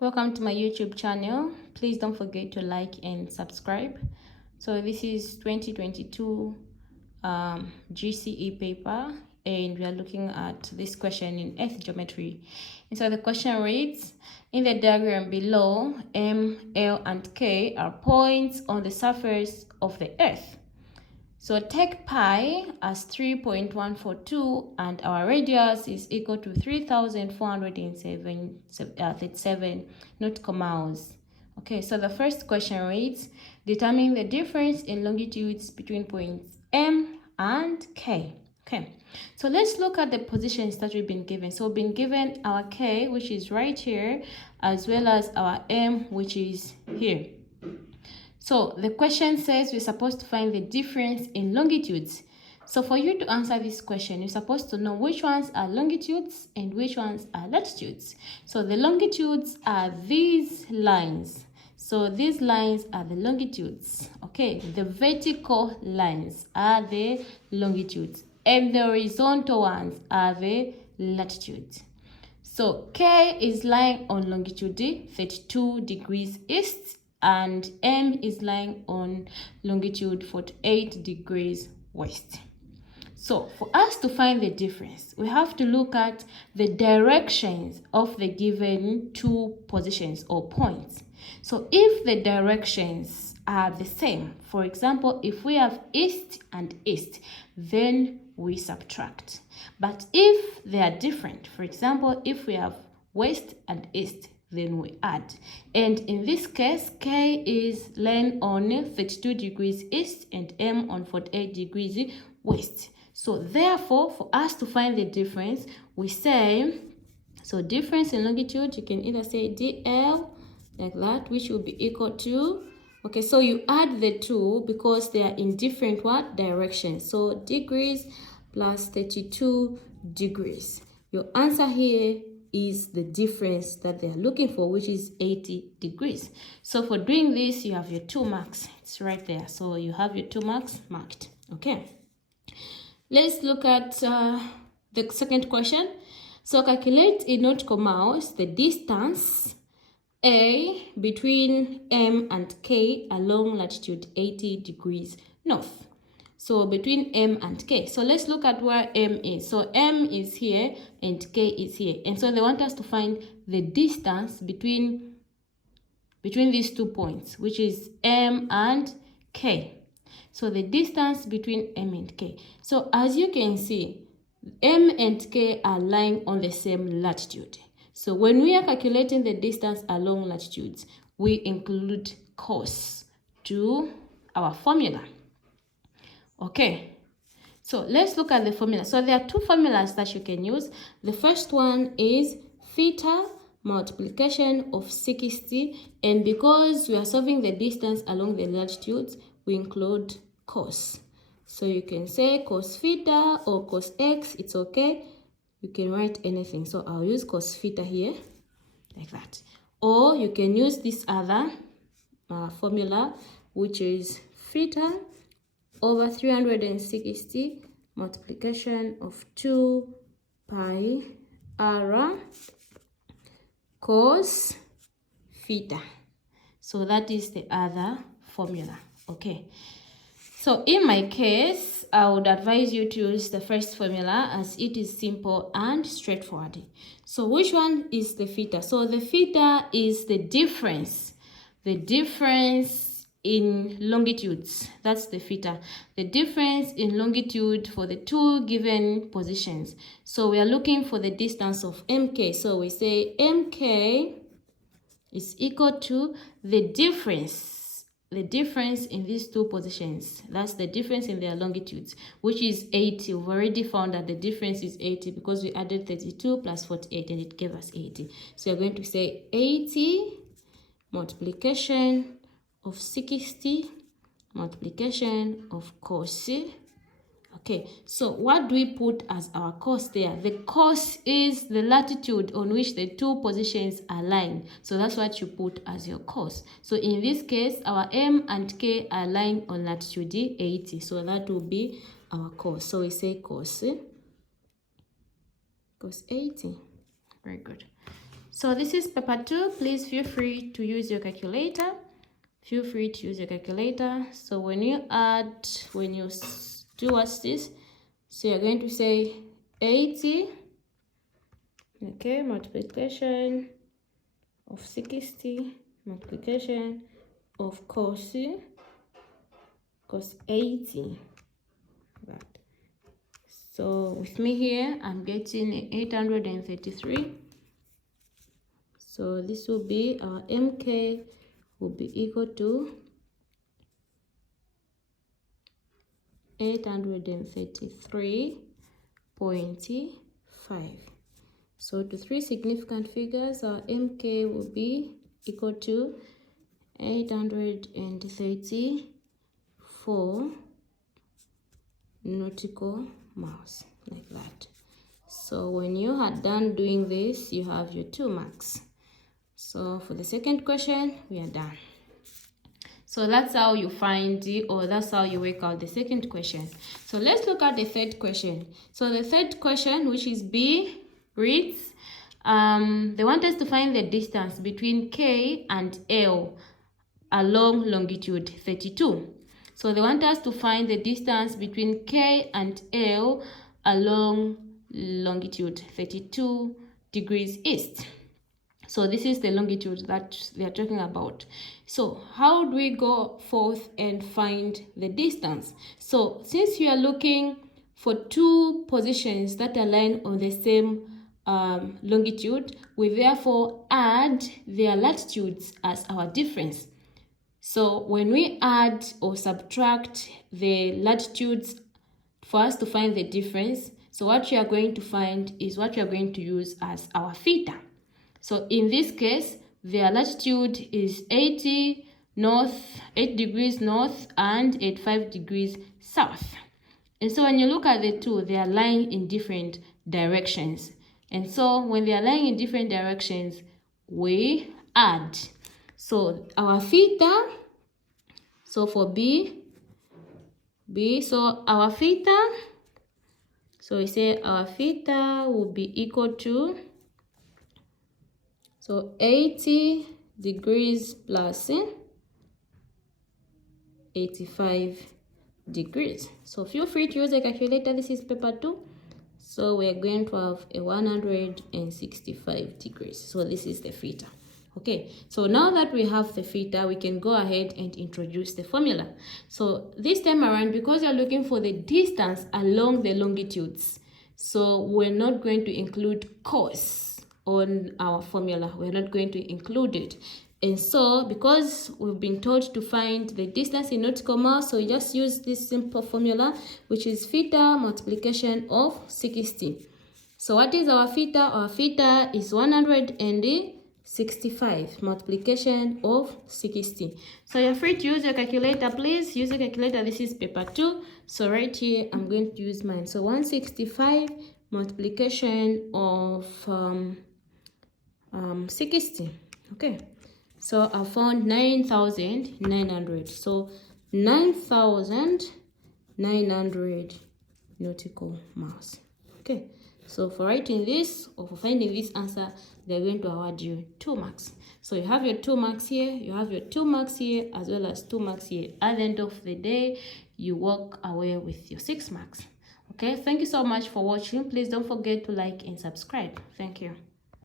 Welcome to my YouTube channel. Please don't forget to like and subscribe. So this is 2022 GCE paper, and we are looking at this question in earth geometry. And so the question reads, in the diagram below, M, L, and K are points on the surface of the earth. So take pi as 3.142 and our radius is equal to 3,437 nautical miles. Okay, so the first question reads, determine the difference in longitudes between points M and K. Okay, so let's look at the positions that we've been given. So we've been given our K, which is right here, as well as our M, which is here. So the question says we're supposed to find the difference in longitudes. So for you to answer this question, you're supposed to know which ones are longitudes and which ones are latitudes. So the longitudes are these lines. So these lines are the longitudes. Okay, the vertical lines are the longitudes and the horizontal ones are the latitudes. So K is lying on longitude 32 degrees east and M is lying on longitude 48 degrees west. So for us to find the difference, we have to look at the directions of the given two positions or points. So if the directions are the same, for example, if we have east and east, then we subtract. But if they are different, for example, if we have west and east, then we add. And in this case, K is lying on 32 degrees east and M on 48 degrees west. So therefore, for us to find the difference, we say, so difference in longitude, you can either say DL like that, which will be equal to, okay, so you add the two because they are in different what directions. So degrees plus 32 degrees. Your answer here is the difference that they are looking for, which is 80 degrees. So for doing this, you have your 2 marks. It's right there. So you have your 2 marks marked. Okay. Let's look at the second question. So calculate in nautical miles the distance A between M and K along latitude 80 degrees north. So between M and K. So let's look at where M is. So M is here and K is here. And so they want us to find the distance between these 2 points, which is M and K. So the distance between M and K. So as you can see, M and K are lying on the same latitude. So when we are calculating the distance along latitudes, we include cos to our formula. Okay, so let's look at the formula. So there are 2 formulas that you can use. The first one is theta multiplication of 60, and because we are solving the distance along the latitudes, we include cos. So you can say cos theta or cos x, it's okay. You can write anything. So I'll use cos theta here, like that. Or you can use this other formula, which is theta over 360 multiplication of 2 pi r cos theta. So that is the other formula. Okay. So in my case, I would advise you to use the first formula as it is simple and straightforward. So which one is the theta? So the theta is the difference in longitudes. That's the theta. The difference in longitude for the 2 given positions. So we are looking for the distance of MK. So we say MK is equal to the difference in these 2 positions. That's the difference in their longitudes, which is 80. We've already found that the difference is 80 because we added 32 plus 48 and it gave us 80. So you're going to say 80 multiplication of 60 multiplication of cos. Okay, so what do we put as our cos there? The cos is the latitude on which the 2 positions are lying. So that's what you put as your cos. So in this case, our M and K are lying on latitude 80. So that will be our cos. So we say cos 80. Very good. So this is paper 2. Please feel free to use your calculator. Feel free to use your calculator. So when you do what's this, so you're going to say 80, okay, multiplication of 60, multiplication of cos 80. That. So with me here, I'm getting 833. So this will be our MK will be equal to 833.5. So to three significant figures, our MK will be equal to 834 nautical miles, like that. So when you are done doing this, you have your 2 marks. So for the second question, we are done. So that's how you find it, or that's how you work out the second question. So let's look at the third question. So the third question, which is B, reads, they want us to find the distance between K and L along longitude 32. So they want us to find the distance between K and L along longitude 32 degrees east. So this is the longitude that they are talking about. So how do we go forth and find the distance? So since you are looking for 2 positions that align on the same longitude, we therefore add their latitudes as our difference. So when we add or subtract the latitudes for us to find the difference, so what you are going to find is what you are going to use as our theta. So in this case, their latitude is 8 degrees north and 85 degrees south. And so when you look at the two, they are lying in different directions. And so when they are lying in different directions, we add. So our theta, so for B, so our theta, so we say our theta will be equal to, so 80 degrees plus 85 degrees. So feel free to use a calculator. This is paper 2. So we are going to have a 165 degrees. So this is the theta. Okay, so now that we have the theta, we can go ahead and introduce the formula. So this time around, because you're looking for the distance along the longitudes, so we're not going to include cos on our formula. We're not going to include it. And so because we've been told to find the distance in nautical miles, so just use this simple formula, which is theta multiplication of 60. So what is our theta? Our theta is 165 multiplication of 60. So you're free to use your calculator. Please use your calculator. This is paper 2. So right here, I'm going to use mine. So 165 multiplication of 60. Okay. So I found 9,900. So 9,900 nautical miles. Okay. So for writing this or for finding this answer, they're going to award you 2 marks. So you have your 2 marks here, you have your 2 marks here, as well as 2 marks here. At the end of the day, you walk away with your 6 marks. Okay. Thank you so much for watching. Please don't forget to like and subscribe. Thank you.